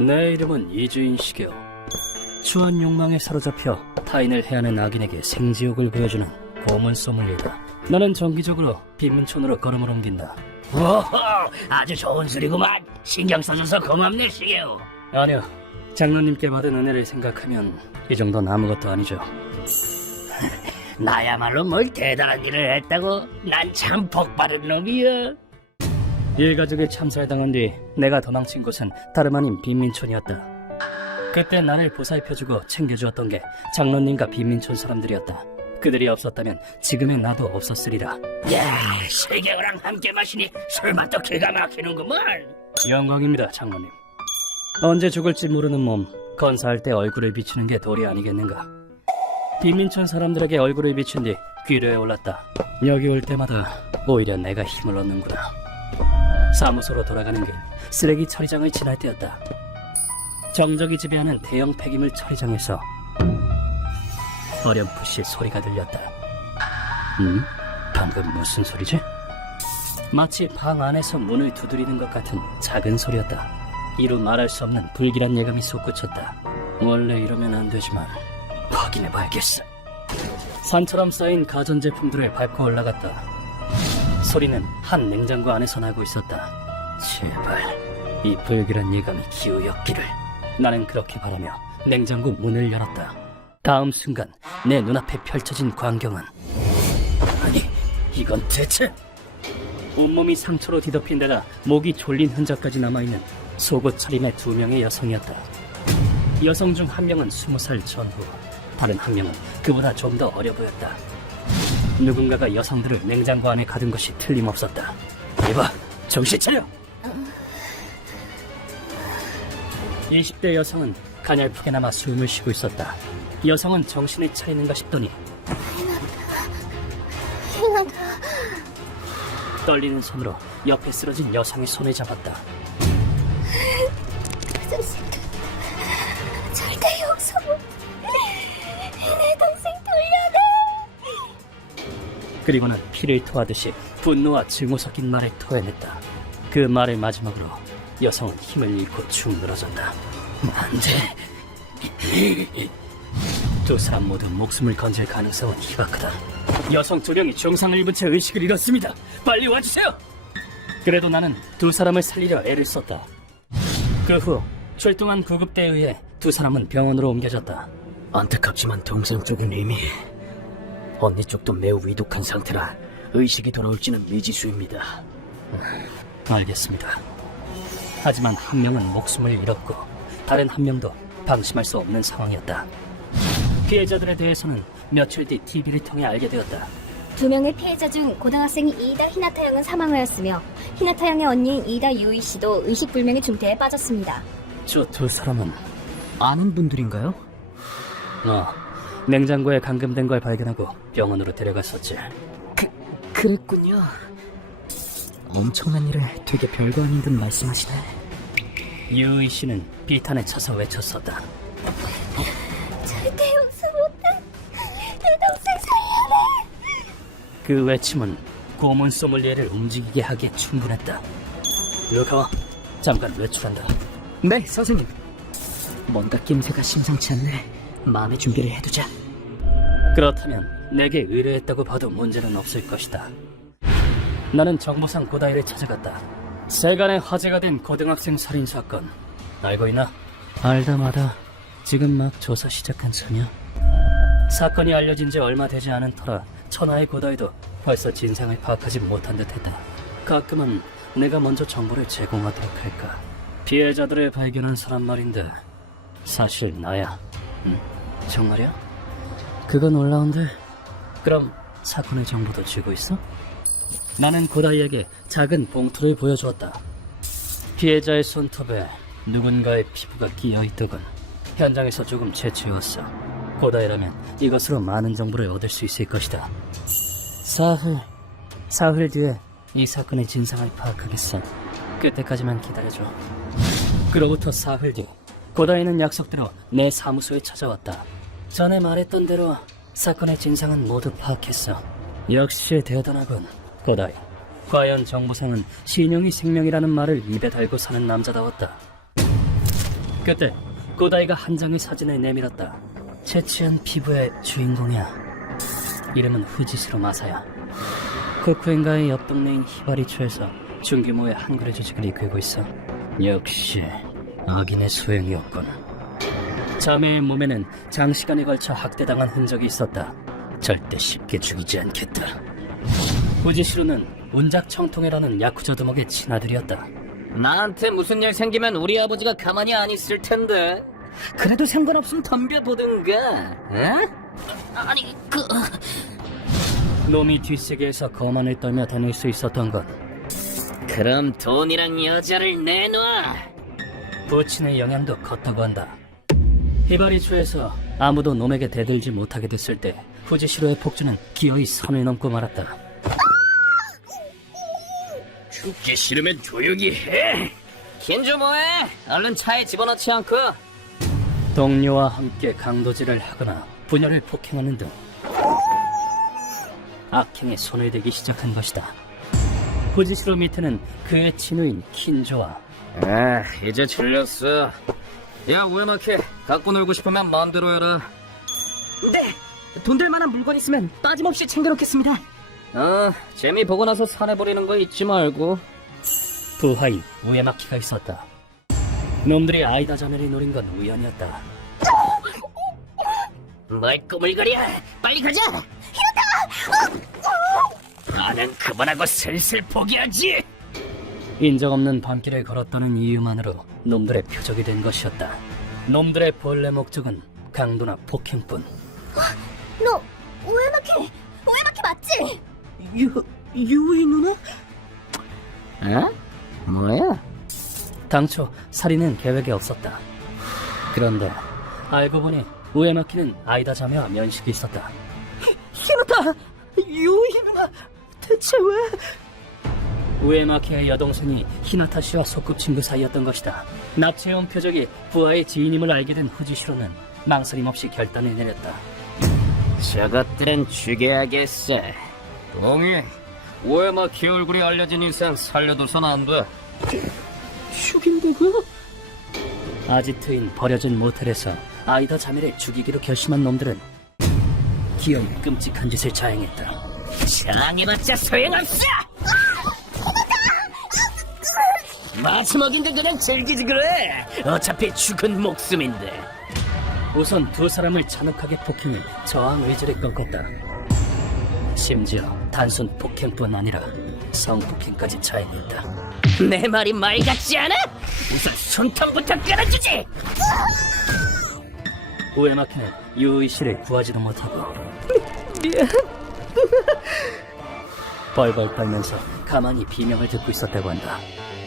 내 이름은 이주인식이요. 추한 욕망에 사로잡혀 타인을 해하는 악인에게 생지옥을 보여주는 고문 소믈리에다. 나는 정기적으로 빈문촌으로 걸음을 옮긴다. 오호, 아주 좋은 소리구만. 신경 써줘서 고맙네, 시게오. 아니요, 장로님께 받은 은혜를 생각하면 이 정도는 아무것도 아니죠. 나야말로 뭘 대단한 일을 했다고? 난 참 복받은 놈이야. 일가족이 참살당한 뒤 내가 도망친 곳은 다름 아닌 빈민촌이었다. 그때 나를 보살펴주고 챙겨주었던 게 장로님과 빈민촌 사람들이었다. 그들이 없었다면 지금의 나도 없었으리라. 야, 시게오랑 함께 마시니 술맛도 기가 막히는구만. 영광입니다, 장로님. 언제 죽을지 모르는 몸, 건사할 때 얼굴을 비추는 게 도리 아니겠는가. 빈민촌 사람들에게 얼굴을 비춘 뒤 귀로에 올랐다. 여기 올 때마다 오히려 내가 힘을 얻는구나. 사무소로 돌아가는 길, 쓰레기 처리장을 지날 때였다. 정적이 지배하는 대형 폐기물 처리장에서 어렴풋이 소리가 들렸다. 방금 무슨 소리지? 마치 방 안에서 문을 두드리는 것 같은 작은 소리였다. 이루 말할 수 없는 불길한 예감이 솟구쳤다. 원래 이러면 안 되지만 확인해봐야겠어. 산처럼 쌓인 가전제품들을 밟고 올라갔다. 소리는 한 냉장고 안에서 나고 있었다. 제발 이 불길한 예감이 기우였기를. 나는 그렇게 바라며 냉장고 문을 열었다. 다음 순간 내 눈앞에 펼쳐진 광경은, 아니 이건 대체 온몸이 상처로 뒤덮인 데다 목이 졸린 흔적까지 남아있는 속옷 차림의 두 명의 여성이었다. 여성 중 한 명은 20살 전후, 다른 한 명은 그보다 좀 더 어려 보였다. 누군가가 여성들을 냉장고 안에 가둔 것이 틀림없었다. 이봐, 정신 차려! 20대 여성은 가냘프게나마 숨을 쉬고 있었다. 여성은 정신을 차리는가 싶더니 떨리는 손으로 옆에 쓰러진 여성의 손을 잡았다. 절대 용서 못. 내 동생 돌려놔. 그리고는 피를 토하듯이 분노와 증오 섞인 말을 토해냈다. 그 말을 마지막으로 여성은 힘을 잃고 축 늘어졌다. 안 돼. 두 사람 모두 목숨을 건질 가능성은 희박하다. 여성 두 명이 중상을 입은 채 의식을 잃었습니다. 빨리 와주세요. 그래도 나는 두 사람을 살리려 애를 썼다. 그 후 출동한 구급대에 의해 두 사람은 병원으로 옮겨졌다. 안타깝지만 동생 쪽은 이미, 언니 쪽도 매우 위독한 상태라 의식이 돌아올지는 미지수입니다. 알겠습니다. 하지만 한 명은 목숨을 잃었고 다른 한 명도 방심할 수 없는 상황이었다. 피해자들에 대해서는 며칠 뒤 TV를 통해 알게 되었다. 2명의 피해자 중 고등학생 이이다 히나타 양은 사망하였으며 히나타 양의 언니인 이이다 유이 씨도 의식불명의 중태에 빠졌습니다. 저 두 사람은 아는 분들인가요? 냉장고에 감금된 걸 발견하고 병원으로 데려갔었지. 그랬군요. 엄청난 일을 되게 별거 아닌 듯 말씀하시네. 유이 씨는 비탄에 차서 외쳤었다. 절대 용서 못해. 내 동생 살려내. 그 외침은 고문 소믈리에를 움직이게 하기에 충분했다. 루카와 잠깐 외출한다. 네, 선생님. 뭔가 낌새가 심상치 않네. 마음의 준비를 해두자. 그렇다면 내게 의뢰했다고 봐도 문제는 없을 것이다. 나는 정보상 고다이를 찾아갔다. 세간에 화제가 된 고등학생 살인 사건 알고 있나? 알다마다 지금 막 조사 시작한 처녀. 사건이 알려진 지 얼마 되지 않은 터라 천하의 고다이도 벌써 진상을 파악하지 못한 듯했다. 가끔은 내가 먼저 정보를 제공하도록 할까. 피해자들을 발견한 사람 말인데 사실 나야. 정말이야? 그건 놀라운데. 그럼 사건의 정보도 쥐고 있어? 나는 고다이에게 작은 봉투를 보여주었다. 피해자의 손톱에 누군가의 피부가 끼어있더군. 현장에서 조금 채취해왔어. 고다이라면 이것으로 많은 정보를 얻을 수 있을 것이다. 사흘 뒤에 이 사건의 진상을 파악하겠어. 그때까지만 기다려줘. 그로부터 사흘 뒤 고다이는 약속대로 내 사무소에 찾아왔다. 전에 말했던 대로 사건의 진상은 모두 파악했어. 역시 대단하군, 고다이. 과연 정보상은 신용이 생명이라는 말을 입에 달고 사는 남자다웠다. 그때 고다이가 한 장의 사진을 내밀었다. 채취한 피부의 주인공이야. 이름은 후지시로 마사야. 코쿠엔가의 옆 동네인 히바리초에서 중규모의 한글의 조직을 이끌고 있어. 역시 악인의 소행이었군. 자매의 몸에는 장시간에 걸쳐 학대당한 흔적이 있었다. 절대 쉽게 죽이지 않겠다. 후지시로는 운작청통회라는 야쿠자 두목의 친아들이었다. 나한테 무슨 일 생기면 우리 아버지가 가만히 안 있을 텐데. 그래도 상관없으면 덤벼보든가. 응? 아니, 놈이 뒷세계에서 거만을 떨며 다닐 수 있었던 것. 그럼 돈이랑 여자를 내놔. 부친의 영향도 컸다고 한다. 히바리초에서 아무도 놈에게 대들지 못하게 됐을 때 후지시로의 폭주는 기어이 선을 넘고 말았다. 죽기 싫으면 조용히 해. 긴주 뭐해? 얼른 차에 집어넣지 않고. 동료와 함께 강도질을 하거나 부녀를 폭행하는 등 악행에 손을 대기 시작한 것이다. 후지시로 밑에는 그의 친구인 킨조와 아, 이제 질렸어. 야, 우에마키, 갖고 놀고 싶으면 마음대로 해라. 네, 돈 될 만한 물건 있으면 빠짐없이 챙겨놓겠습니다. 재미 보고 나서 사내버리는 거 잊지 말고. 부하인 우에마키가 있었다. 놈들이 아이다 자매를 노린 건 우연이었다. 뭘 꾸물거려? 빨리 가자! 나는 그만하고 슬슬 포기하지! 인정 없는 밤길을 걸었다는 이유만으로 놈들의 표적이 된 것이었다. 놈들의 본래 목적은 강도나 폭행뿐. 너 우에마키 맞지? 유이 누나? 어? 뭐야? 당초 살인은 계획에 없었다. 그런데 알고 보니 우에마키는 아이다 자매와 면식이 있었다. 히로타! 유이 누나! 대체 왜? 우에마키의 여동생이 히나타 씨와 소꿉친구 사이였던 것이다. 납치해온 표적이 부하의 지인임을 알게 된 후지시로는 망설임 없이 결단을 내렸다. 저것들은 죽여야겠어. 동희, 우에마키 얼굴이 알려진 이상 살려둬선 안 돼. 죽인다고? 아지트인 버려진 모텔에서 아이다 자매를 죽이기로 결심한 놈들은 기어이 끔찍한 짓을 자행했다. 사랑해봤자 소용없어! 마지막인데 그냥 즐기지 그래! 어차피 죽은 목숨인데. 우선 두 사람을 잔혹하게 폭행해 저항 의지를 꺾었다. 심지어 단순 폭행뿐 아니라 성폭행까지 자행했다. 내 말이 말 같지 않아? 우선 손톱부터 끊어주지! 우에마키는 유의 씨를 구하지도 못하고 벌벌 떨면서 가만히 비명을 듣고 있었다고 한다.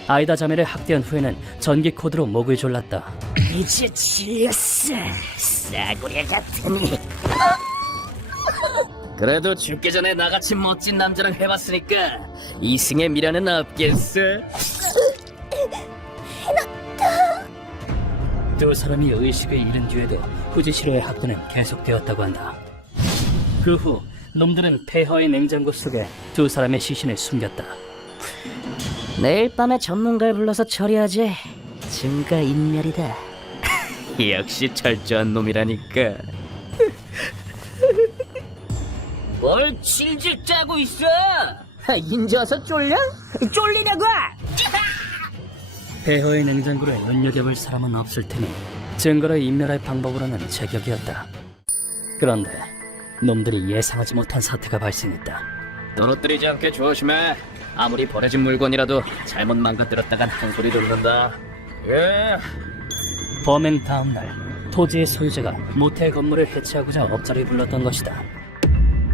아이다 자매를 학대한 후에는 전기 코드로 목을 졸랐다. 이제 질렸어, 싸구려 같으니. 그래도 죽기 전에 나같이 멋진 남자랑 해봤으니까 이승의 미련은 없겠어. 두 사람이 의식을 잃은 뒤에도 후지시로의 학대는 계속되었다고 한다. 그 후 놈들은 폐허의 냉장고 속에 두 사람의 시신을 숨겼다. 내일 밤에 전문가를 불러서 처리하지. 증거 인멸이다. 역시 철저한 놈이라니까. 뭘 질질 짜고 있어? 인제 와서 쫄려? 쫄리냐고! 폐허의 냉장고를 눈여겨볼 사람은 없을 테니 증거를 인멸할 방법으로는 제격이었다. 그런데 놈들이 예상하지 못한 사태가 발생했다. 떨어뜨리지 않게 조심해. 아무리 버려진 물건이라도 잘못 망가뜨렸다간 한 소리 듣는다. 예. 범행 다음날 토지의 소유자가 모텔 건물을 해체하고자 업자를 불렀던 것이다.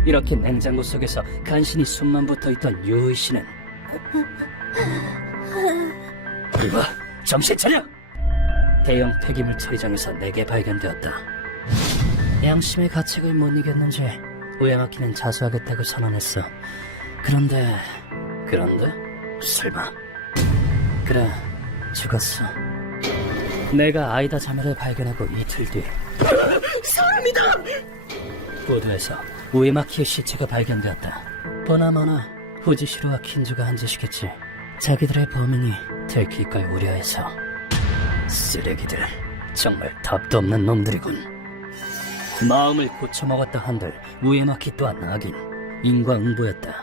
이렇게 냉장고 속에서 간신히 숨만 붙어있던 유의 씨는 이봐, 정신 차려! 대형 폐기물 처리장에서 내게 발견되었다. 양심의 가책을 못 이겼는지 우에마키는 자수하겠다고 선언했어. 그런데 설마 그래, 죽었어. 내가 아이다 자매를 발견하고 이틀 뒤 사람이다! 보도에서 우에마키의 시체가 발견되었다. 보나마나 후지시로와 킨주가 한 짓이겠지. 자기들의 범인이 들킬걸 우려해서. 쓰레기들. 정말 답도 없는 놈들이군. 마음을 고쳐먹었다 한들 우에마키 또한 악인, 인과응보였다.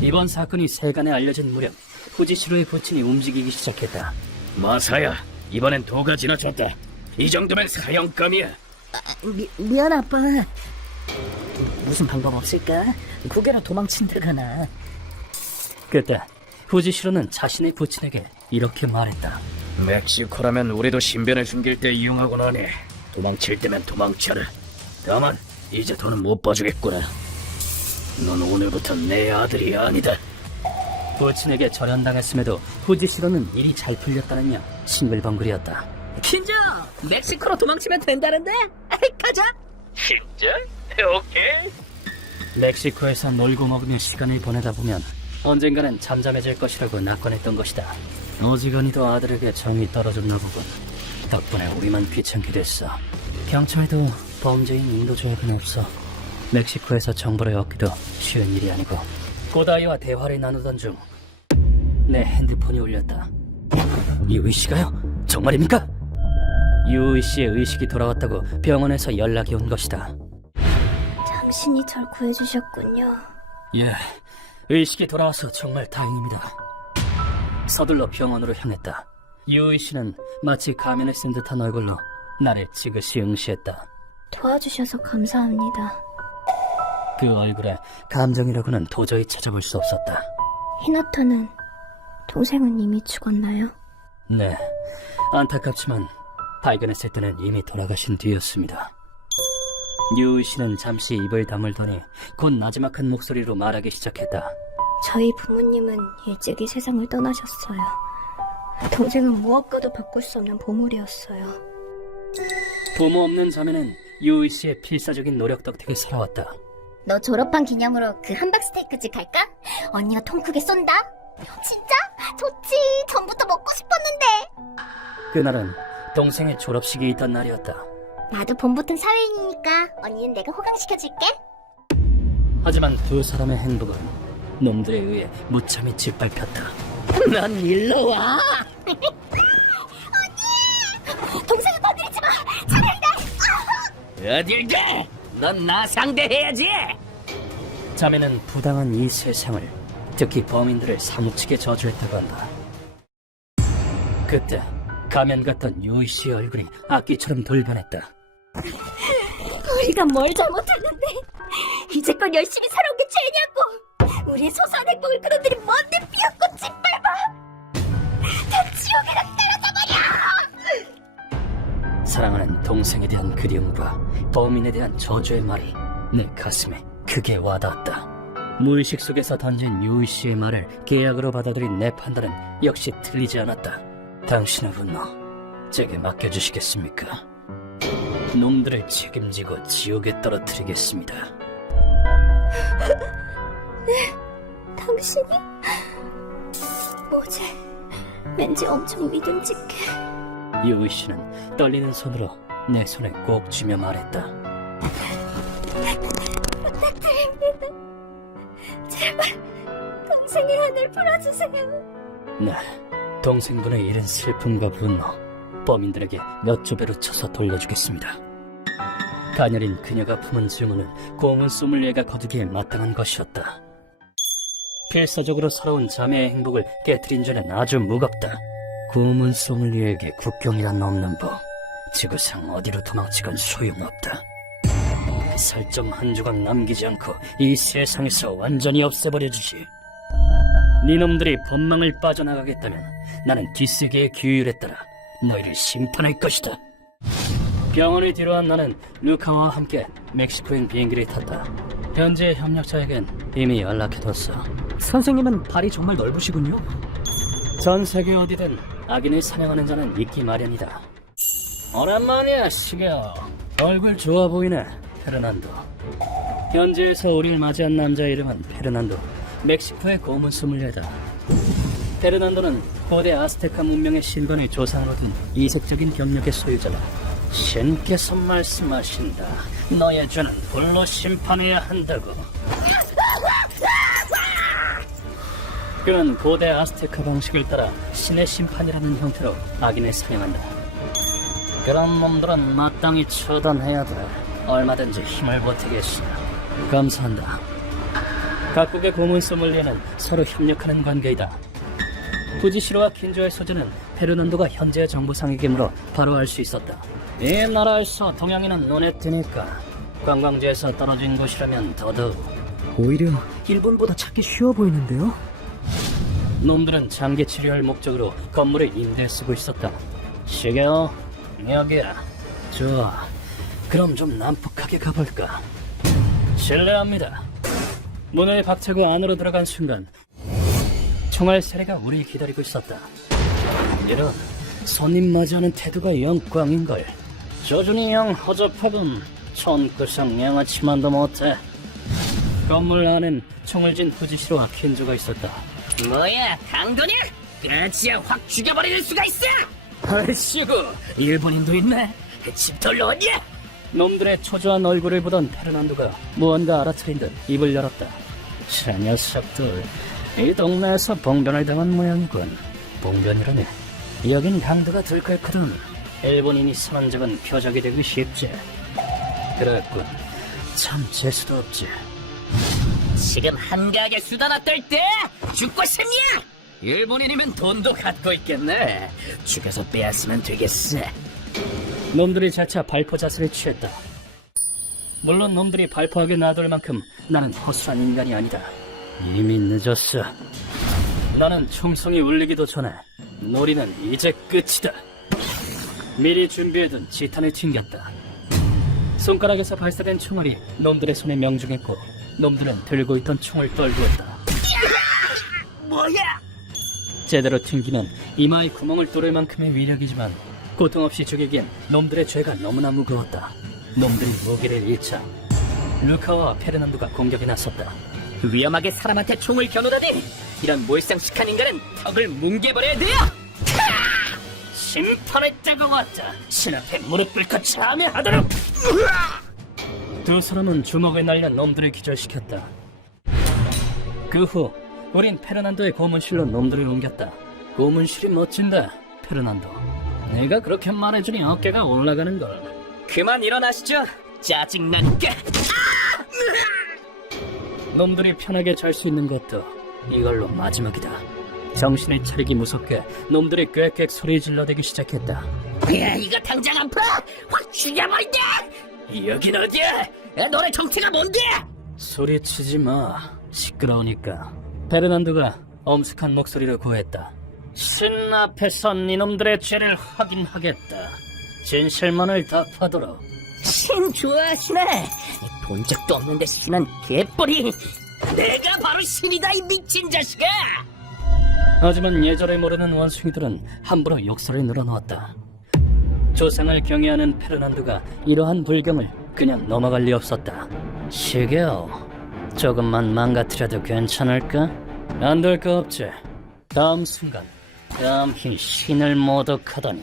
이번 사건이 세간에 알려진 무렵 후지시로의 부친이 움직이기 시작했다. 마사야, 이번엔 도가 지나쳤다. 이 정도면 사형감이야. 미안 아빠. 무슨 방법 없을까? 국외로 도망친다거나. 그때 후지시로는 자신의 부친에게 이렇게 말했다. 멕시코라면 우리도 신변을 숨길 때 이용하곤 하네. 도망칠 때면 도망쳐라. 다만 이제 더는 못 봐주겠구나. 넌 오늘부터 내 아들이 아니다. 부친에게 절연당했음에도 후지시로는 일이 잘 풀렸다느냐 싱글벙글이었다. 킨저, 멕시코로 도망치면 된다는데? 가자. 진짜? 오케이. 멕시코에서 놀고 먹으며 시간을 보내다 보면 언젠가는 잠잠해질 것이라고 낙관했던 것이다. 오지간히도 아들에게 정이 떨어졌나 보군. 덕분에 우리만 귀찮게 됐어. 경찰도 범죄인 인도 조약은 없어. 멕시코에서 정보를 얻기도 쉬운 일이 아니고. 고다이와 대화를 나누던 중 내 핸드폰이 울렸다. 유이 씨가요? 정말입니까? 유이 씨의 의식이 돌아왔다고 병원에서 연락이 온 것이다. 당신이 절 구해주셨군요. 예, 의식이 돌아와서 정말 다행입니다. 서둘러 병원으로 향했다. 유이 씨는 마치 가면을 쓴 듯한 얼굴로 나를 지그시 응시했다. 도와주셔서 감사합니다. 그 얼굴에 감정이라고는 도저히 찾아볼 수 없었다. 히나타는 동생은 이미 죽었나요? 네, 안타깝지만 발견했을 때는 이미 돌아가신 뒤였습니다. 유이 씨는 잠시 입을 다물더니 곧 나지막한 목소리로 말하기 시작했다. 저희 부모님은 일찍이 세상을 떠나셨어요. 동생은 무엇과도 바꿀 수 없는 보물이었어요. 부모 없는 자매는 유이 씨의 필사적인 노력 덕택을 살아왔다. 너 졸업한 기념으로 그 함박스테이크집 갈까? 언니가 통 크게 쏜다? 진짜? 좋지. 전부터 먹고 싶었는데. 그날은 동생의 졸업식이 있던 날이었다. 나도 봄 붙은 사회인이니까 언니는 내가 호강시켜줄게. 하지만 두 사람의 행복은 놈들에 의해 무참히 짓밟혔다. 넌 일로 와. 동생을 건드리지 마. 차라리 어딜 가? 넌 나 상대해야지. 자매는 부당한 이 세상을, 특히 범인들을 사무치게 저주했다고 한다. 그때 가면 같던 유이 씨의 얼굴이 악기처럼 돌변했다. 우리가 뭘 잘못했는데 이제껏 열심히 살아온 게 죄냐고. 우리의 소소한 행복을 그놈들이 뭔데 비웃고 짓밟아. 다 지옥에다 때려쳐버려. 사랑하는 동생에 대한 그리움과 범인에 대한 저주의 말이 내 가슴에 크게 와닿았다. 무의식 속에서 던진 유이 씨의 말을 계약으로 받아들인 내 판단은 역시 틀리지 않았다. 당신의 분노 제게 맡겨주시겠습니까? 놈들을 책임지고 지옥에 떨어뜨리겠습니다. 당신이? 뭐지? 왠지 엄청 믿음직해. 유이 씨는 떨리는 손으로 내 손을 꼭 쥐며 말했다. 부탁드립니다. 제발 동생의 한을 풀어주세요. 네, 동생분의 잃은 슬픔과 분노, 범인들에게 몇 조배로 쳐서 돌려주겠습니다. 가녀린 그녀가 품은 증오는 고문 소믈리에가 거두기에 마땅한 것이었다. 필사적으로 살아온 자매의 행복을 깨트린 죄는 아주 무겁다. 고문 소믈리에에게 국경이란 없는 법, 지구상 어디로 도망치건 소용없다. 살점 한 조각 남기지 않고 이 세상에서 완전히 없애버려 주지. 니놈들이 법망을 빠져나가겠다면 나는 뒷세계의 규율에 따라 너희를 심판할 것이다. 병원을 뒤로한 나는 루카와 함께 멕시코행 비행기를 탔다. 현지의 협력자에겐 이미 연락해뒀어. 선생님은 발이 정말 넓으시군요. 전 세계 어디든 악인을 사냥하는 자는 있기 마련이다. 오랜만이야, 시게오. 얼굴 좋아 보이네, 페르난도. 현지에서 우리를 맞이한 남자의 이름은 페르난도. 멕시코의 고문 소믈리에다. 페르난도는 고대 아스테카 문명의 신관을 조상으로 둔 이색적인 경력의 소유자다. 신께서 말씀하신다. 너의 죄는 불로 심판해야 한다고. 그는 고대 아스테카 방식을 따라 신의 심판이라는 형태로 악인을 사냥한다. 그런 놈들은 마땅히 처단해야 돼. 얼마든지 힘을 보태겠어. 감사한다. 각국의 고문 소믈리에는 서로 협력하는 관계이다. 후지시로와 킨조의 소재는 페르난도가 현재 정부상에게물어 바로 알 수 있었다. 이 나라에서 동양인은 눈에 띄니까 관광지에서 떨어진 곳이라면 더더욱. 오히려 일본보다 찾기 쉬워 보이는데요? 놈들은 장기 치료할 목적으로 건물을 임대해 쓰고 있었다. 시게오, 여기라. 좋아. 그럼 좀 난폭하게 가볼까? 실례합니다. 문을 박차고 안으로 들어간 순간 총알 세례가 우리를 기다리고 있었다. 이런 손님 맞이하는 태도가 영광인걸. 조준이 영 허접하군. 손끄상 양아치만도 못해. 건물 안엔 총을 쥔 후지시로와 킨조가 있었다. 뭐야, 강도냐? 그렇지야 확 죽여버릴 수가 있어! 아이씨고, 일본인도 있네. 집 돌러 왔냐? 놈들의 초조한 얼굴을 보던 페르난도가 무언가 알아차린 듯 입을 열었다. 저 녀석들, 이 동네에서 봉변을 당한 모양이군. 봉변이라네. 여긴 강도가 들끓거든. 일본인이 사는 적은 표적이 되기 쉽지. 그랬군. 참 재수도 없지. 지금 한가하게 수다나 떨 때 죽고 싶냐? 일본인이면 돈도 갖고 있겠네. 죽여서 빼앗으면 되겠어. 놈들이 재차 발포 자세를 취했다. 물론 놈들이 발포하게 놔둘 만큼 나는 허술한 인간이 아니다. 이미 늦었어. 나는 총성이 울리기도 전에 놀이는 이제 끝이다. 미리 준비해둔 지탄을 튕겼다. 손가락에서 발사된 총알이 놈들의 손에 명중했고 놈들은 들고 있던 총을 떨구었다. 뭐야? 제대로 튕기면 이마에 구멍을 뚫을 만큼의 위력이지만 고통 없이 죽이기엔 놈들의 죄가 너무나 무거웠다. 놈들이 무기를 잃자 루카와 페르난도가 공격에 나섰다. 위험하게 사람한테 총을 겨누다니! 이런 몰상식한 인간은 턱을 뭉개버려야 돼요! 심판을 짜고 왔다. 신 앞에 무릎 꿇고 참여하도록. 두 사람은 주먹을 날려 놈들을 기절시켰다. 그 후 우린 페르난도의 고문실로 놈들을 옮겼다. 고문실이 멋진다, 페르난도. 내가 그렇게 말해주니 어깨가 올라가는걸. 그만 일어나시죠! 짜증나니까! 놈들이 편하게 잘 수 있는 것도 이걸로 마지막이다. 정신을 차리기 무섭게 놈들이 꽥꽥 소리 질러대기 시작했다. 야, 이거 당장 안 풀어! 확 죽여버린다! 여긴 어디야? 너네 정체가 뭔데? 소리치지 마. 시끄러우니까. 페르난도가 엄숙한 목소리로 고했다. 신 앞에서 니놈들의 죄를 확인하겠다. 진실만을 답하도록. 신 좋아하시네. 본 적도 없는데 신은 개뿔이. 내가 바로 신이다, 이 미친 자식아. 하지만 예절을 모르는 원숭이들은 함부로 욕설을 늘어놓았다. 조상을 경외하는 페르난도가 이러한 불경을 그냥 넘어갈 리 없었다. 시게오, 조금만 망가뜨려도 괜찮을까? 안 될 거 없지. 다음 순간 감히 신을 모독하다니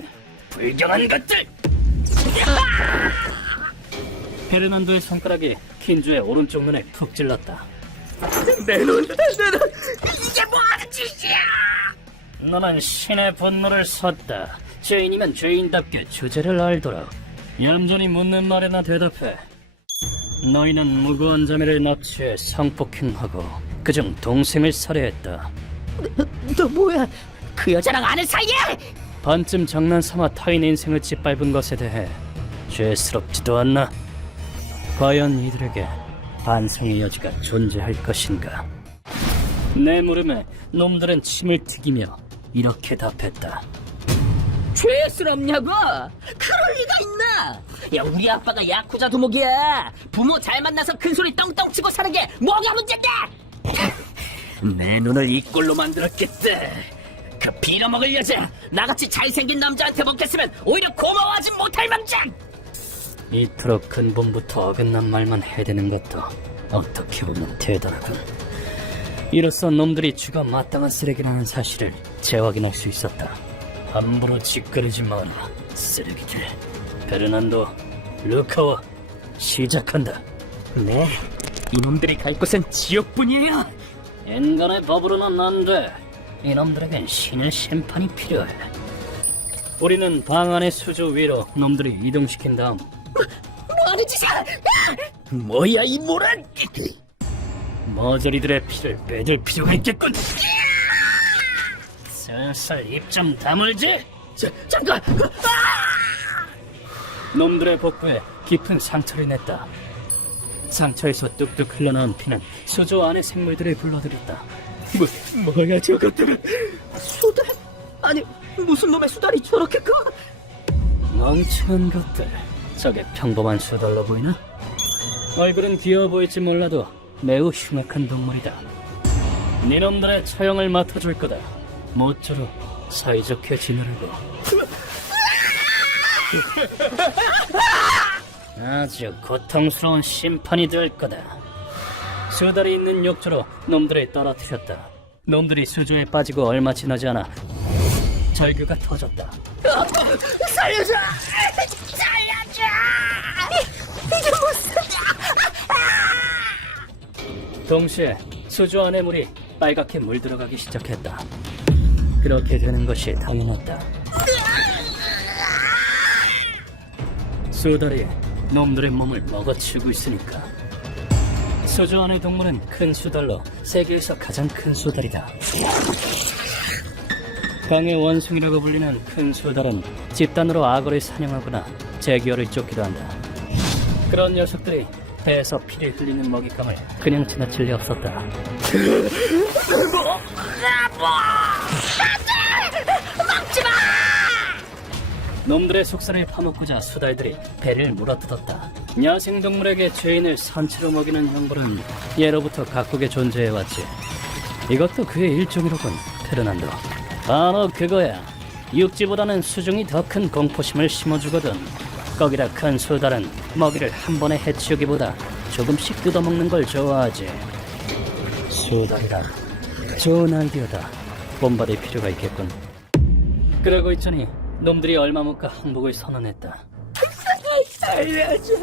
불경한 것들! 페르난도의 손가락이 킨주의 오른쪽 눈에 푹 찔렀다. 내 눈! 이게 뭐하는 짓이야! 너는 신의 분노를 샀다. 죄인이면 죄인답게 주제를 알도록. 얌전히 묻는 말에나 대답해. 너희는 무고한 자매를 납치해 성폭행하고 그중 동생을 살해했다. 너 뭐야? 그 여자랑 아는 사이야? 반쯤 장난삼아 타인의 인생을 짓밟은 것에 대해 죄스럽지도 않나? 과연 이들에게 반성의 여지가 존재할 것인가? 내 물음에 놈들은 침을 튀기며 이렇게 답했다. 죄스럽냐고? 그럴 리가 있나? 야, 우리 아빠가 야쿠자 두목이야. 부모 잘 만나서 큰소리 떵떵 치고 사는 게 뭐가 문제인데? 내 눈을 이 꼴로 만들었겠다. 그 빌어먹을 여자 나같이 잘생긴 남자한테 먹겠으면 오히려 고마워하지 못할 망정. 이토록 근본부터 어긋난 말만 해대는 것도 어떻게 보면 대단하군. 이로써 놈들이 죽어 마땅한 쓰레기라는 사실을 재확인할 수 있었다. 함부로 짓거리지 마라, 쓰레기들. 페르난도, 루카와 시작한다. 네, 이놈들이 갈 곳은 지옥뿐이에요. 인간의 법으로는 안 돼. 이놈들에겐 신의 심판이 필요해. 우리는 방 안의 수조 위로 놈들이 이동시킨 다음 뭐하는 짓이야? 뭐야 이 모란! 머저리들의 피를 빼들 필요가 있겠군. 슬슬 입 좀 다물지. 잠깐! 놈들의 복부에 깊은 상처를 냈다. 상처에서 뚝뚝 흘러나온 피는 수조 안의 생물들을 불러들였다. 뭐야 저것들은! 수달? 아니, 무슨 놈의 수달이 저렇게 커? 멍청한 것들. 저게 평범한 수달로 보이나? 얼굴은 귀여워 보일지 몰라도 매우 흉악한 동물이다. 니놈들의 처형을 맡아줄 거다. 모쪼록 사이좋게 지내려고. 아주 고통스러운 심판이 될 거다. 수달이 있는 욕조로 놈들을 떨어뜨렸다. 놈들이 수조에 빠지고 얼마 지나지 않아 절규가 터졌다. 살려줘! 살려줘! 이제 못 살려! 동시에 수조 안의 물이 빨갛게 물들어가기 시작했다. 그렇게 되는 것이 당연했다. 수달이 놈들의 몸을 먹어치우고 있으니까. 수조 안의 동물은 큰 수달로 세계에서 가장 큰 수달이다. 강의 원숭이라고 불리는 큰 수달은 집단으로 악어를 사냥하거나 제기어를 쫓기도 한다. 그런 녀석들이 배에서 피를 흘리는 먹잇감을 그냥 지나칠 리 없었다. 놈들의 속살을 파먹고자 수달들이 배를 물어뜯었다. 야생동물에게 죄인을 산채로 먹이는 형벌은 예로부터 각국에 존재해왔지. 이것도 그의 일종이로군, 페르난도. 바로 그거야. 육지보다는 수중이 더 큰 공포심을 심어주거든. 거기다 큰 수달은 먹이를 한 번에 해치우기보다 조금씩 뜯어먹는 걸 좋아하지. 수달이라 좋은 아이디어다. 본받을 필요가 있겠군. 그러고 있자니 놈들이 얼마 못 가 항복을 선언했다. 살려줘.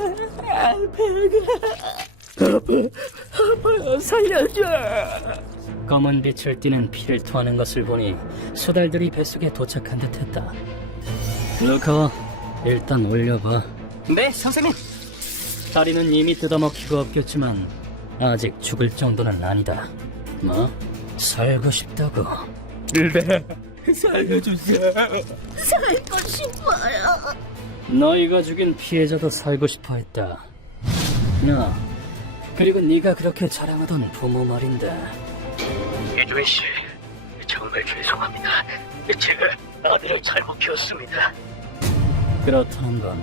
아파, 살려줘. 검은 빛을 띠는 피를 토하는 것을 보니 수달들이 뱃속에 도착한 듯했다. 루커, 일단 올려봐. 네, 선생님. 다리는 이미 뜯어먹히고 없겠지만 아직 죽을 정도는 아니다. 뭐? 살고 싶다고? 살려주세요. 살고 싶어요. 너희가 죽인 피해자도 살고 싶어 했다. 그리고 네가 그렇게 자랑하던 부모 말인데. 이주인 씨, 정말 죄송합니다. 제가 아들을 잘못 키웠습니다. 그렇다는 건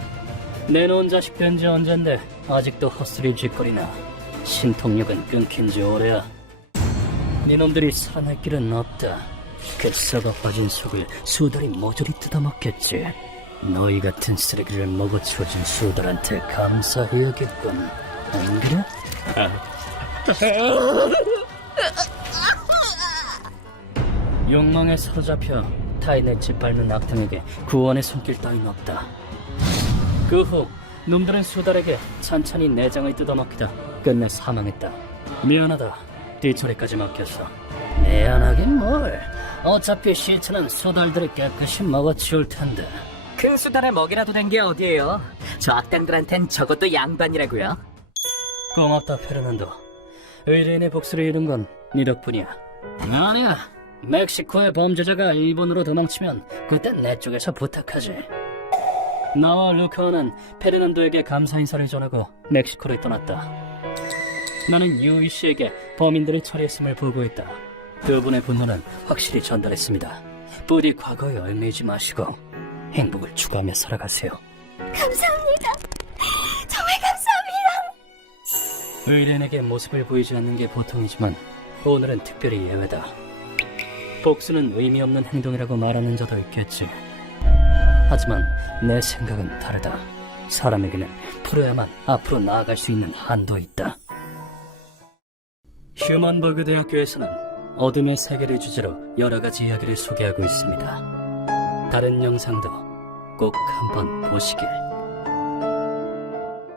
내놓은 자식 된 지 언젠데 아직도 헛소리 짓거리나. 신통력은 끊긴 지 오래야. 네놈들이 살아날 길은 없다. 그 썩어 빠진 속을 수달이 모조리 뜯어먹겠지. 너희 같은 쓰레기를 먹어치워준 수달한테 감사해야겠군. 안 그래? 욕망에 사로잡혀 타인을 짓밟는 악당에게 구원의 손길 따윈 없다. 그 후 놈들은 수달에게 천천히 내장을 뜯어먹히다 끝내 사망했다. 미안하다. 뒤처리까지 맡겼어. 미안하긴 뭘. 어차피 시체는 수달들이 깨끗이 먹어치울 텐데. 큰 수달을 먹이라도 된 게 어디예요? 저 악당들한텐 적어도 양반이라고요. 고맙다, 페르난도. 의뢰인의 복수를 이룬 건 네 덕분이야. 아니야. 멕시코의 범죄자가 일본으로 도망치면 그땐 내 쪽에서 부탁하지. 나와 루카는 페르난도에게 감사 인사를 전하고 멕시코를 떠났다. 나는 유이 씨에게 범인들을 처리했음을 보고했다. 두 분의 분노는 확실히 전달했습니다. 부디 과거에 얽매이지 마시고 행복을 추구하며 살아가세요. 감사합니다. 정말 감사합니다. 의뢰인에게 모습을 보이지 않는 게 보통이지만 오늘은 특별히 예외다. 복수는 의미 없는 행동이라고 말하는 자도 있겠지. 하지만 내 생각은 다르다. 사람에게는 풀어야만 앞으로 나아갈 수 있는 한도 있다. 휴먼버그 대학교에서는 어둠의 세계를 주제로 여러 가지 이야기를 소개하고 있습니다. 다른 영상도 꼭 한번 보시길.